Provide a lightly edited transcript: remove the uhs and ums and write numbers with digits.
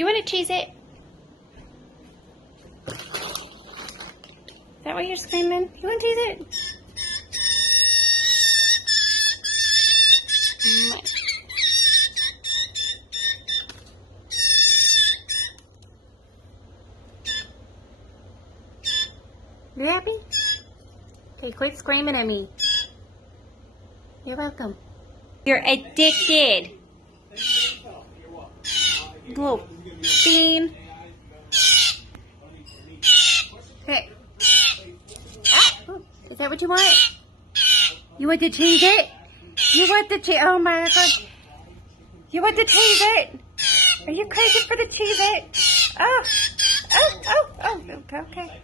You want to Cheez It? Is that why you're screaming? You want to Cheez It? You happy? Okay, quit screaming at me. You're welcome. You're addicted. Little fiend. Hey. Ah, is that what you want? You want to Cheez It? You want the Cheez? Oh my God. You want the Cheez It? Are you crazy for the Cheez It? Oh, okay.